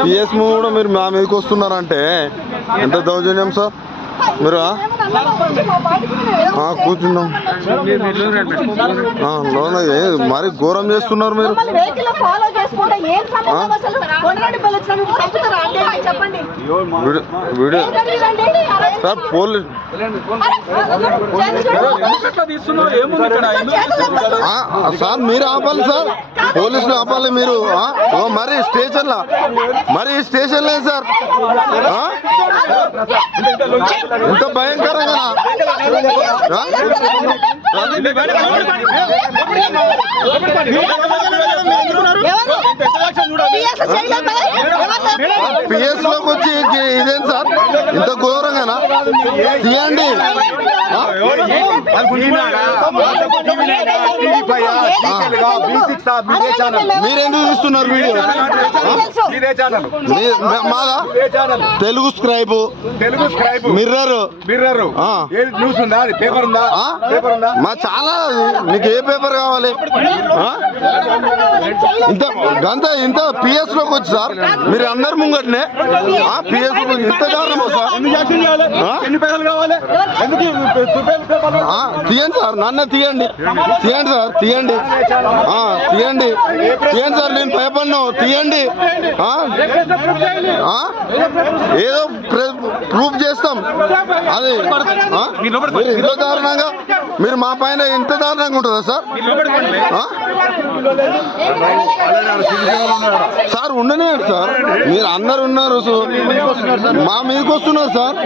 PS కూడా మీరు మా మీదకి వస్తున్నారంటే ఎంత దౌర్జన్యం సార్ మీరు కూర్చున్నాం మరి ఘోరం చేస్తున్నారు మీరు వీడియో సార్ పోలీస్ సార్ మీరు ఆపాలి సార్ పోలీసులు ఆపాలి మీరు మరి స్టేషన్లో సార్ ఇంత భయంకరంగా పిఎస్ లోకి వచ్చి ఇదేం సార్ ఇంత ఘోరంగానా తీయండి మీరెందుకు చూస్తున్నారు వీడియో మాదా తెలుగు స్క్రైబ్ మిర్రర్ న్యూస్ ఉందా పేపర్ ఉందా మా చాలా నీకు ఏ పేపర్ కావాలి ఇంత పిఎస్ లోకి వచ్చి సార్ మీరు అందరు ముంగట్నే పిఎస్ ఇంత దారుణమా సార్ తీయండి సార్ నన్ను తీయండి సార్ తీయండి సార్ నేను భయపడినా తీయండి ఏదో ప్రూఫ్ చేస్తాం అది ఇంత దారుణంగా మీరు మా పైన ఇంత దారుణంగా ఉంటుందా సార్ సార్ ఉండనియండి సార్ మీరు అందరు ఉన్నారు మా మీదకి వస్తున్నారు సార్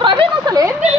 ప్రవీణ్ అసలు ఏంటి